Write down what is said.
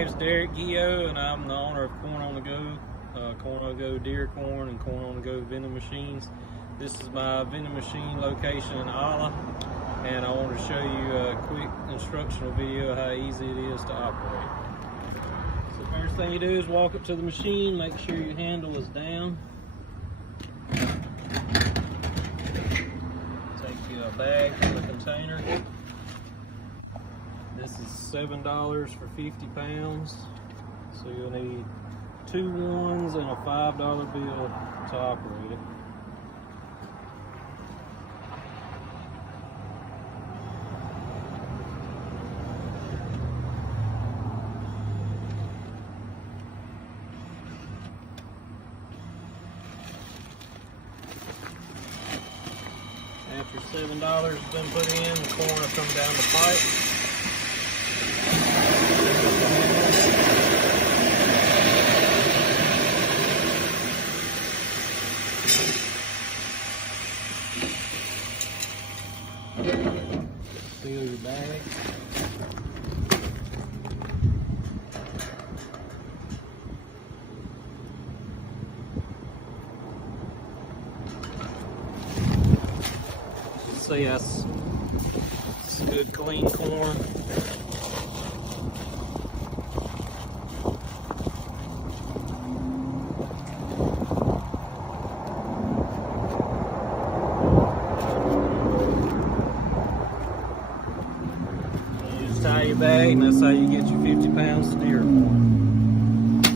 name's Derek Gio, and I'm the owner of Corn on the Go Deer Corn and Corn on the Go vending machines. This is my vending machine location in Alla, and I want to show you a quick instructional video of how easy it is to operate. So first thing you do is walk up to the machine, make sure your handle is down. Take you a bag from the container. This is $7 for 50 pounds. So you'll need 2 ones and a $5 bill to operate it. After $7 has been put in, the corn will come down the pipe. Fill your bag. See, that's good clean corn. You just tie your bag, and that's how you get your 50 pounds of deer corn.